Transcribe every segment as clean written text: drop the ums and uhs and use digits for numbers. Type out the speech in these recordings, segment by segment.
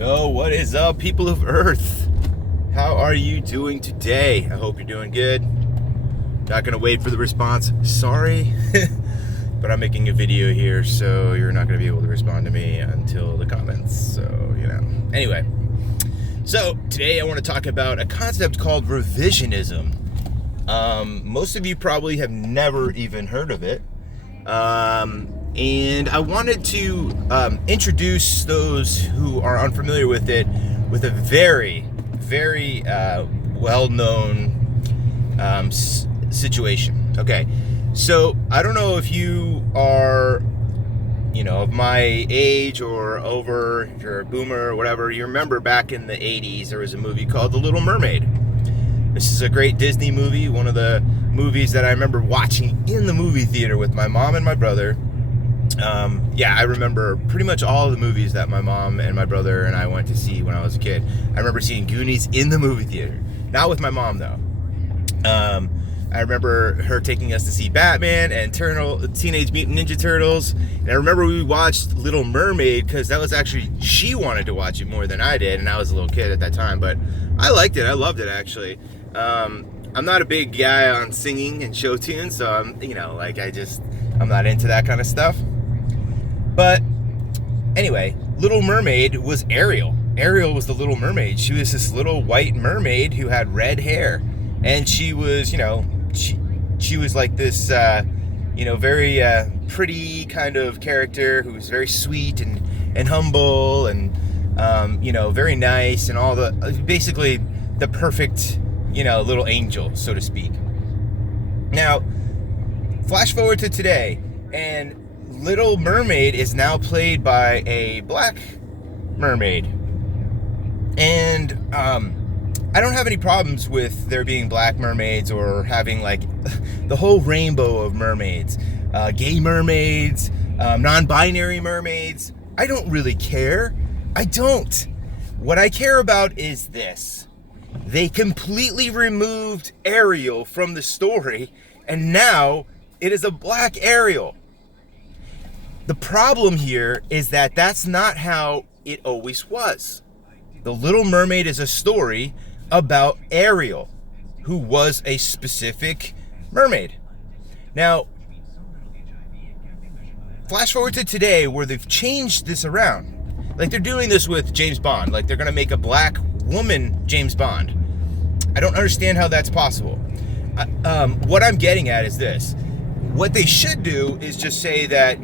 Yo, what is up, people of Earth? How are you doing today? I hope you're doing good. Not gonna wait for the response. Sorry, but I'm making a video here, so you're not gonna be able to respond to me until the comments. So, Anyway, so today I want to talk about a concept called revisionism. Most of you probably have never even heard of it. And I wanted to introduce those who are unfamiliar with it with a very, very well-known situation. Okay, so I don't know if you are, of my age or over, if you're a boomer or whatever, you remember back in the 80s there was a movie called The Little Mermaid. This is a great Disney movie, one of the movies that I remember watching in the movie theater with my mom and my brother. I remember pretty much all of the movies that my mom and my brother and I went to see when I was a kid. I remember seeing Goonies in the movie theater. Not with my mom, though. I remember her taking us to see Batman and Teenage Mutant Ninja Turtles. And I remember we watched Little Mermaid because that was actually, she wanted to watch it more than I did, and I was a little kid at that time. But I liked it. I loved it, actually. I'm not a big guy on singing and show tunes, so I'm not into that kind of stuff. But anyway, Little Mermaid was Ariel. Ariel was the Little Mermaid. She was this little white mermaid who had red hair, and she was, she was like this, very pretty kind of character who was very sweet and humble and, very nice and all the, basically the perfect, little angel, so to speak. Now, flash forward to today, and Little Mermaid is now played by a black mermaid. And I don't have any problems with there being black mermaids or having like the whole rainbow of mermaids. Gay mermaids, non-binary mermaids. I don't really care. I don't. What I care about is this. They completely removed Ariel from the story, and now it is a black Ariel. The problem here is that that's not how it always was. The Little Mermaid is a story about Ariel, who was a specific mermaid. Now, flash forward to today where they've changed this around. Like they're doing this with James Bond. Like they're going to make a black woman James Bond. I don't understand how that's possible. What I'm getting at is this. What they should do is just say that,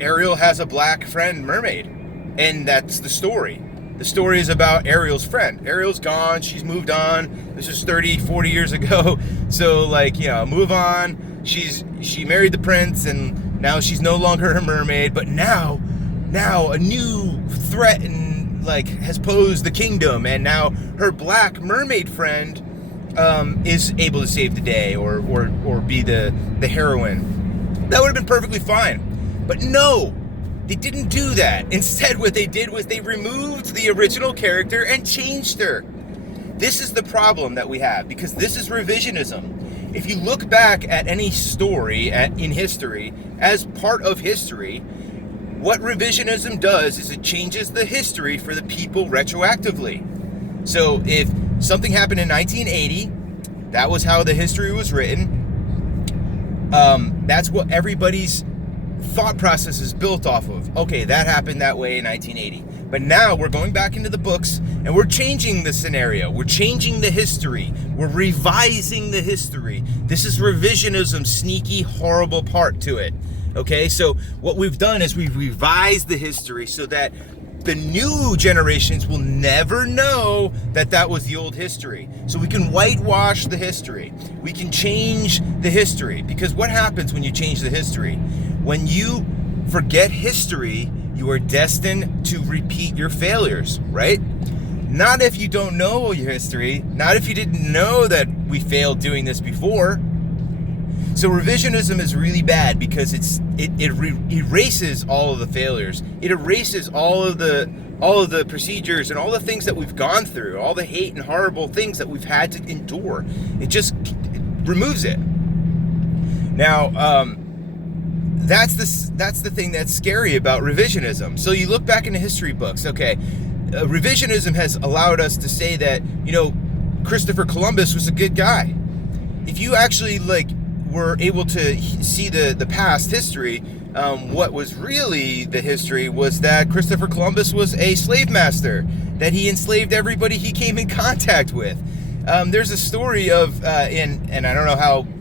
Ariel has a black friend mermaid, and that's the story. The story is about Ariel's friend. Ariel's gone, she's moved on. This is 30, 40 years ago. So move on. She married the prince, and now she's no longer a mermaid, but now a new threat has posed the kingdom, and now her black mermaid friend is able to save the day or be the heroine. That would have been perfectly fine. But no, they didn't do that. Instead, what they did was they removed the original character and changed her. This is the problem that we have, because this is revisionism. If you look back at any story in history as part of history, what revisionism does is it changes the history for the people retroactively. So if something happened in 1980, that was how the history was written. That's what everybody's thought process is built off of. Okay, that happened that way in 1980. But now we're going back into the books and we're changing the scenario. We're changing the history. We're revising the history. This is revisionism's sneaky, horrible part to it. Okay, so what we've done is we've revised the history so that the new generations will never know that was the old history. So we can whitewash the history. We can change the history. Because what happens when you change the history? When you forget history, you are destined to repeat your failures, right? Not if you don't know your history. Not if you didn't know that we failed doing this before. So revisionism is really bad because it erases all of the failures. It erases all of the procedures and all the things that we've gone through, all the hate and horrible things that we've had to endure. It just removes it. Now, that's the thing that's scary about revisionism. So you look back into history books. Okay, revisionism has allowed us to say that, Christopher Columbus was a good guy. If you actually were able to see the past history, what was really the history was that Christopher Columbus was a slave master, that he enslaved everybody he came in contact with. There's a story of, and I don't know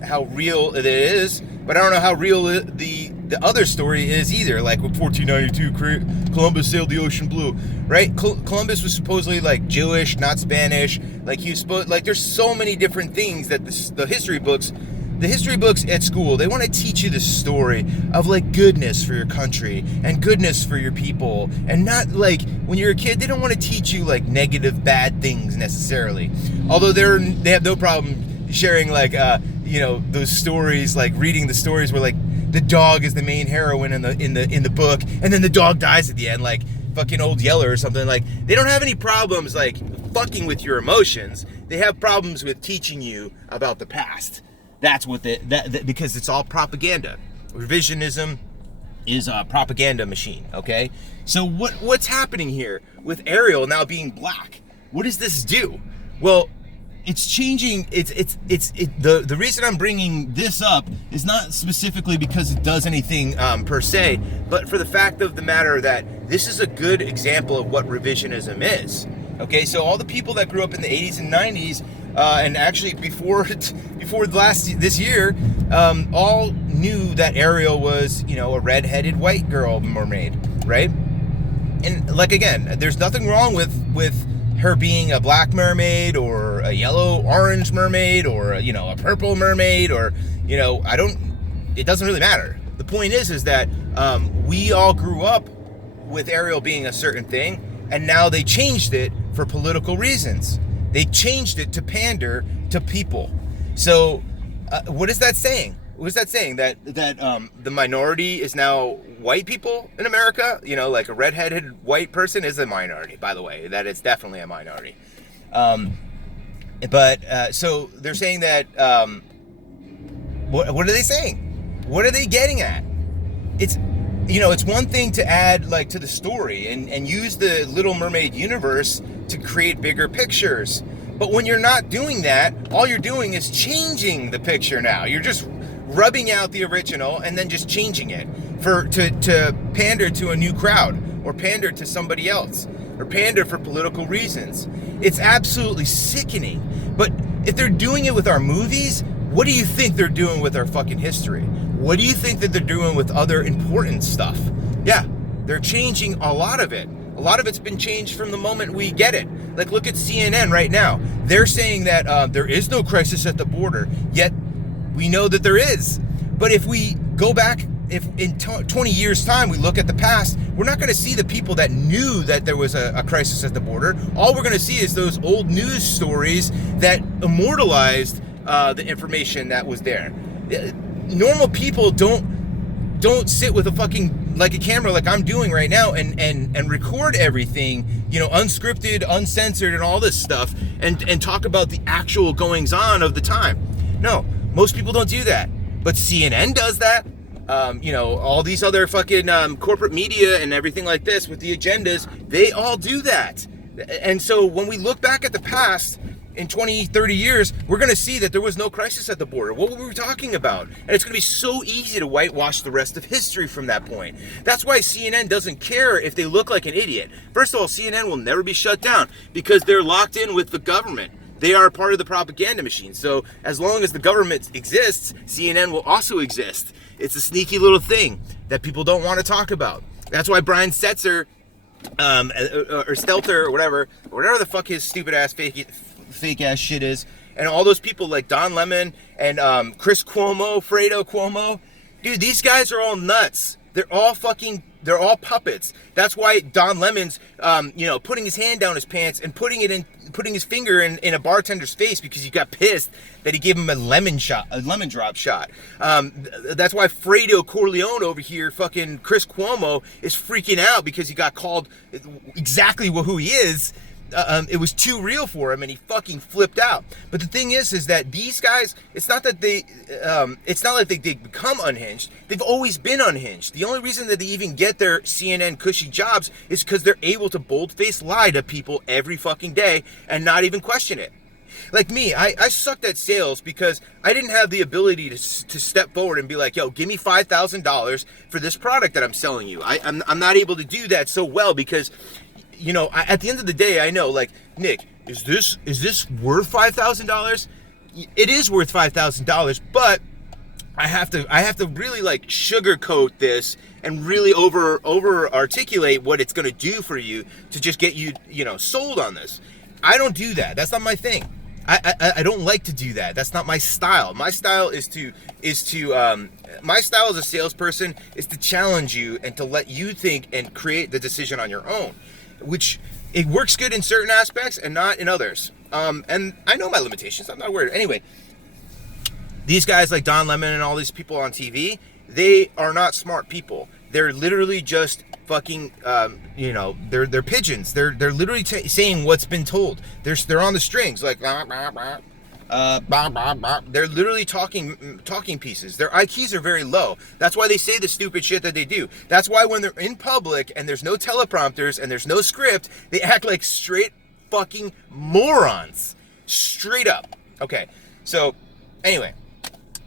how real it is, but I don't know how real the other story is either. Like with 1492, Columbus sailed the ocean blue, right? Columbus was supposedly Jewish, not Spanish. He was supposed, there's so many different things that the history books at school, they want to teach you the story of goodness for your country and goodness for your people, and not when you're a kid, they don't want to teach you negative, bad things necessarily. Although they have no problem sharing those stories, reading the stories where the dog is the main heroine in the book, and then the dog dies at the end, fucking Old Yeller or something. They don't have any problems fucking with your emotions. They have problems with teaching you about the past. That's what because it's all propaganda. Revisionism is a propaganda machine, okay? So what's happening here with Ariel now being black? What does this do? Well, it's changing. The reason I'm bringing this up is not specifically because it does anything per se, but for the fact of the matter that this is a good example of what revisionism is. Okay, so all the people that grew up in the 80s and 90s, and actually before this year, all knew that Ariel was, a red-headed white girl mermaid, right? And again, there's nothing wrong with her being a black mermaid or a yellow-orange mermaid or a purple mermaid or it doesn't really matter. The point is that we all grew up with Ariel being a certain thing, and now they changed it for political reasons. They changed it to pander to people. So what is that saying? What is that saying? That the minority is now white people in America? A redheaded white person is a minority, by the way. That is definitely a minority. So they're saying that, what are they saying? What are they getting at? It's one thing to add to the story and use the Little Mermaid universe to create bigger pictures. But when you're not doing that, all you're doing is changing the picture now. You're just rubbing out the original and then just changing it to pander to a new crowd, or pander to somebody else, or pander for political reasons. It's absolutely sickening. But if they're doing it with our movies, what do you think they're doing with our fucking history? What do you think that they're doing with other important stuff? Yeah, they're changing a lot of it. A lot of it's been changed from the moment we get it. Look at CNN right now. They're saying that there is no crisis at the border, yet we know that there is. But if we go back, if in 20 years' time we look at the past, we're not going to see the people that knew that there was a crisis at the border. All we're going to see is those old news stories that immortalized the information that was there. Normal people don't sit with a fucking a camera like I'm doing right now and record everything, unscripted, uncensored, and all this stuff, and talk about the actual goings on of the time. No, most people don't do that, but CNN does that. All these other fucking corporate media and everything like this with the agendas, they all do that. And so when we look back at the past, in 20, 30 years, we're going to see that there was no crisis at the border. What were we talking about? And it's going to be so easy to whitewash the rest of history from that point. That's why CNN doesn't care if they look like an idiot. First of all, CNN will never be shut down because they're locked in with the government. They are part of the propaganda machine. So as long as the government exists, CNN will also exist. It's a sneaky little thing that people don't want to talk about. That's why Brian Setzer, or Stelter, or whatever the fuck his stupid ass fake ass shit is, and all those people like Don Lemon and Chris Cuomo, Fredo Cuomo, dude, these guys are all nuts. They're all puppets. That's why Don Lemon's putting his hand down his pants and putting his finger in a bartender's face because he got pissed that he gave him a lemon drop shot. That's why Fredo Corleone over here, fucking Chris Cuomo, is freaking out because he got called exactly who he is. it was too real for him, and he fucking flipped out. But the thing is that these guys, it's not that it's not like they become unhinged. They've always been unhinged. The only reason that they even get their CNN cushy jobs is because they're able to bold-faced lie to people every fucking day and not even question it. Like me, I sucked at sales because I didn't have the ability to step forward and be like, yo, give me $5,000 for this product that I'm selling you. I'm not able to do that so well because, you know, at the end of the day, I know, like, Nick, is this worth $5,000? It is worth $5,000, but I have to really like sugarcoat this and really over articulate what it's going to do for you to just get you, you know, sold on this. I don't do that. That's not my thing. I don't like to do that. That's not my style. My style is to my style as a salesperson is to challenge you and to let you think and create the decision on your own, which it works good in certain aspects and not in others. And I know my limitations. I'm not worried. Anyway, these guys like Don Lemon and all these people on TV, they are not smart people. They're literally just fucking, you know, they're pigeons. They're literally saying what's been told. They're on the strings, like, bah, bah, bah, bah, bah, bah. They're literally talking pieces. Their IQs are very low. That's why they say the stupid shit that they do. That's why when they're in public and there's no teleprompters and there's no script, they act like straight fucking morons. Straight up. Okay, so anyway.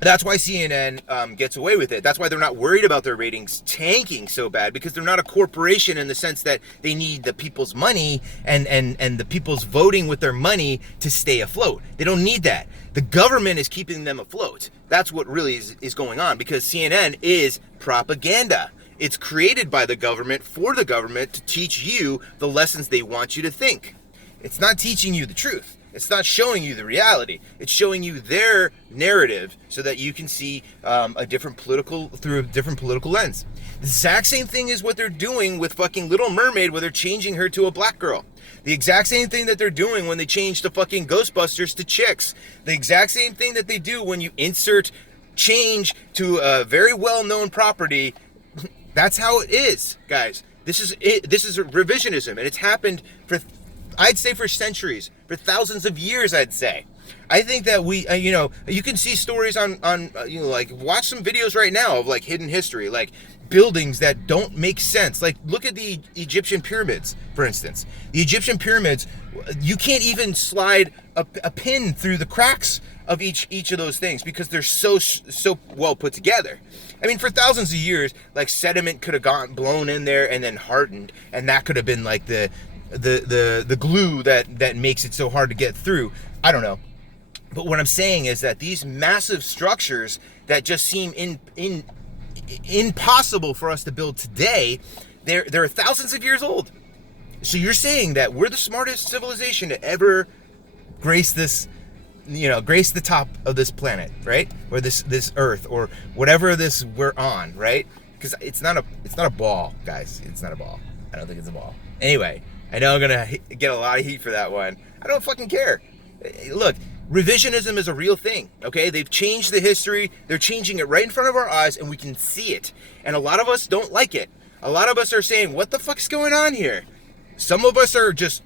That's why CNN gets away with it. That's why they're not worried about their ratings tanking so bad, because they're not a corporation in the sense that they need the people's money and the people's voting with their money to stay afloat. They don't need that. The government is keeping them afloat. That's what really is going on, because CNN is propaganda. It's created by the government for the government to teach you the lessons they want you to think. It's not teaching you the truth. It's not showing you the reality. It's showing you their narrative so that you can see through a different political lens. The exact same thing is what they're doing with fucking Little Mermaid, where they're changing her to a black girl. The exact same thing that they're doing when they change the fucking Ghostbusters to chicks. The exact same thing that they do when you insert change to a very well-known property. That's how it is, guys. This is it. This is revisionism, and it's happened for, I'd say, for centuries, for thousands of years, I'd say. I think that we, you know, you can see stories on you know, like, watch some videos right now of, like, hidden history, like, buildings that don't make sense. Like, look at the Egyptian pyramids, for instance. The Egyptian pyramids, you can't even slide a pin through the cracks of each of those things because they're so well put together. I mean, for thousands of years, like, sediment could have gotten blown in there and then hardened, and that could have been, like, the glue that makes it so hard to get through. I don't know. But what I'm saying is that these massive structures that just seem impossible for us to build today, they're thousands of years old. So you're saying that we're the smartest civilization to ever grace this, you know, grace the top of this planet, right? Or this earth, or whatever this we're on, right? Because it's not a ball, guys. It's not a ball. I don't think it's a ball. Anyway, I know I'm gonna get a lot of heat for that one. I don't fucking care. Look, revisionism is a real thing, okay? They've changed the history. They're changing it right in front of our eyes, and we can see it. And a lot of us don't like it. A lot of us are saying, what the fuck's going on here? Some of us are just,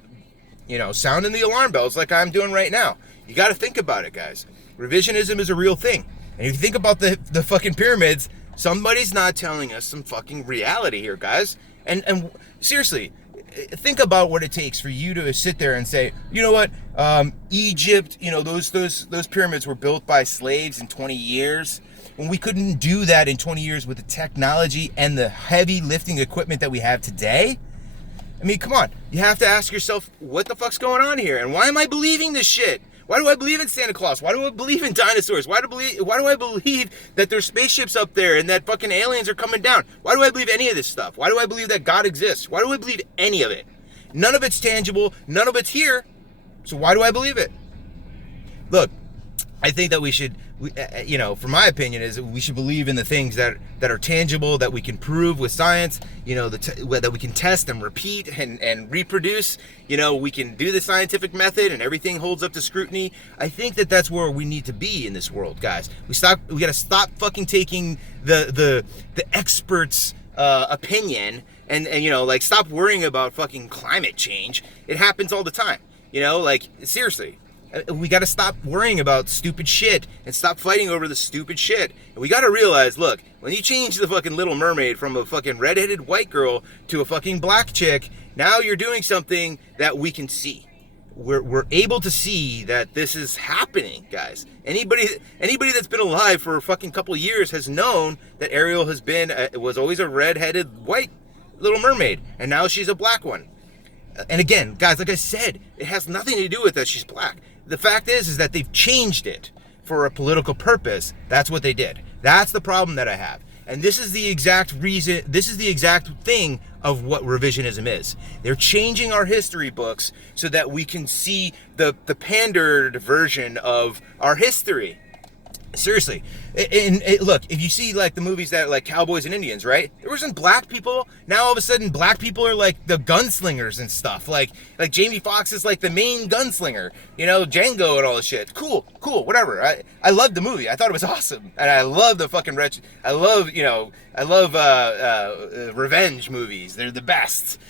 you know, sounding the alarm bells like I'm doing right now. You got to think about it, guys. Revisionism is a real thing. And if you think about the fucking pyramids, somebody's not telling us some fucking reality here, guys. And seriously, think about what it takes for you to sit there and say, you know what, Egypt, you know, those pyramids were built by slaves in 20 years. When we couldn't do that in 20 years with the technology and the heavy lifting equipment that we have today. I mean, come on. You have to ask yourself, what the fuck's going on here? And why am I believing this shit? Why do I believe in Santa Claus? Why do I believe in dinosaurs? Why do I believe that there's spaceships up there and that fucking aliens are coming down? Why do I believe any of this stuff? Why do I believe that God exists? Why do I believe any of it? None of it's tangible. None of it's here. So why do I believe it? Look, I think that we should, you know, for my opinion, is we should believe in the things that are tangible, that we can prove with science, you know, that we can test and repeat and reproduce. You know, we can do the scientific method and everything holds up to scrutiny. I think that that's where we need to be in this world, guys. We got to stop fucking taking the experts' opinion And you know, like, stop worrying about fucking climate change. It happens all the time. You know, like, seriously. We got to stop worrying about stupid shit and stop fighting over the stupid shit. And we got to realize, look, when you change the fucking Little Mermaid from a fucking redheaded white girl to a fucking black chick, now you're doing something that we can see. We're able to see that this is happening, guys. Anybody that's been alive for a fucking couple of years has known that Ariel was always a redheaded white Little Mermaid, and now she's a black one. And again, guys, like I said, it has nothing to do with that she's black. The fact is that they've changed it for a political purpose. That's what they did. That's the problem that I have. And this is the exact reason, this is the exact thing of what revisionism is. They're changing our history books so that we can see the pandered version of our history. Seriously. And look, if you see like the movies that like Cowboys and Indians, right? There wasn't black people. Now all of a sudden black people are like the gunslingers and stuff. Like Jamie Foxx is like the main gunslinger. You know, Django and all this shit. Cool, whatever. I loved the movie. I thought it was awesome. And I love the fucking I love revenge movies. They're the best.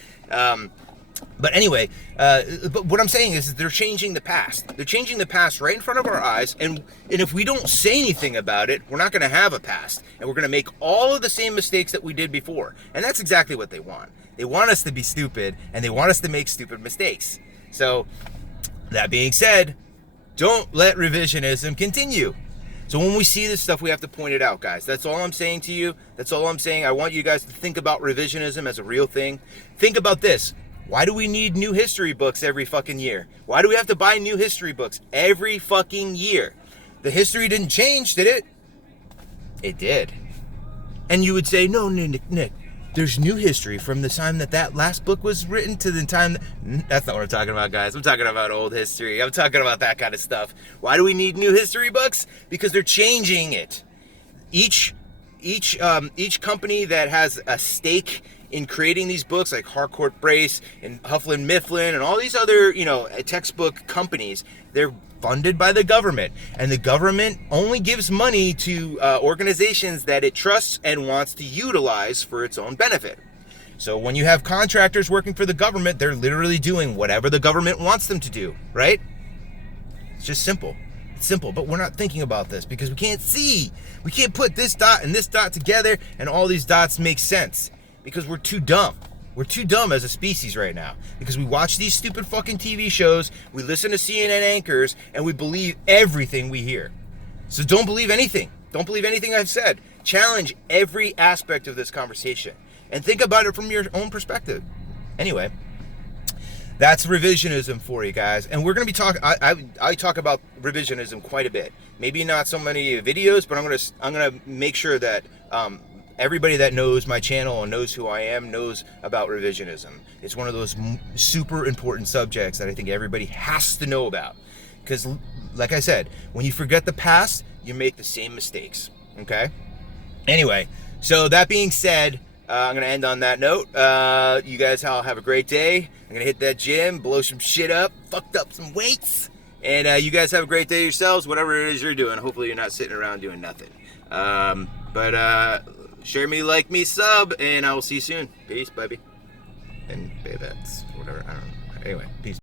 But anyway, but what I'm saying is they're changing the past. They're changing the past right in front of our eyes, and if we don't say anything about it, we're not going to have a past, and we're going to make all of the same mistakes that we did before. And that's exactly what they want. They want us to be stupid, and they want us to make stupid mistakes. So, that being said, don't let revisionism continue. So when we see this stuff, we have to point it out, guys. That's all I'm saying to you. That's all I'm saying. I want you guys to think about revisionism as a real thing. Think about this. Why do we need new history books every fucking year? Why do we have to buy new history books every fucking year? The history didn't change, did it? It did. And you would say, no, Nick, there's new history from the time that last book was written to the time... That's not what I'm talking about, guys. I'm talking about old history. I'm talking about that kind of stuff. Why do we need new history books? Because they're changing it. Each company that has a stake in creating these books, like Harcourt Brace and Hufflin Mifflin and all these other, textbook companies, they're funded by the government, and the government only gives money to organizations that it trusts and wants to utilize for its own benefit. So when you have contractors working for the government, they're literally doing whatever the government wants them to do, right? It's just simple. It's simple, but we're not thinking about this because we can't see. We can't put this dot and this dot together and all these dots make sense. Because we're too dumb. We're too dumb as a species right now. Because we watch these stupid fucking TV shows, we listen to CNN anchors, and we believe everything we hear. So don't believe anything. Don't believe anything I've said. Challenge every aspect of this conversation. And think about it from your own perspective. Anyway, that's revisionism for you guys. And we're going to be talking, I talk about revisionism quite a bit. Maybe not so many videos, but I'm going to make sure that everybody that knows my channel and knows who I am knows about revisionism. It's one of those super important subjects that I think everybody has to know about. Because, like I said, when you forget the past, you make the same mistakes. Okay? Anyway, so that being said, I'm going to end on that note. You guys all have a great day. I'm going to hit that gym, blow some shit up, fucked up some weights. And you guys have a great day yourselves, whatever it is you're doing. Hopefully you're not sitting around doing nothing. Share me, like me, sub, and I will see you soon. Peace, baby. And babettes, whatever, I don't know. Anyway, peace.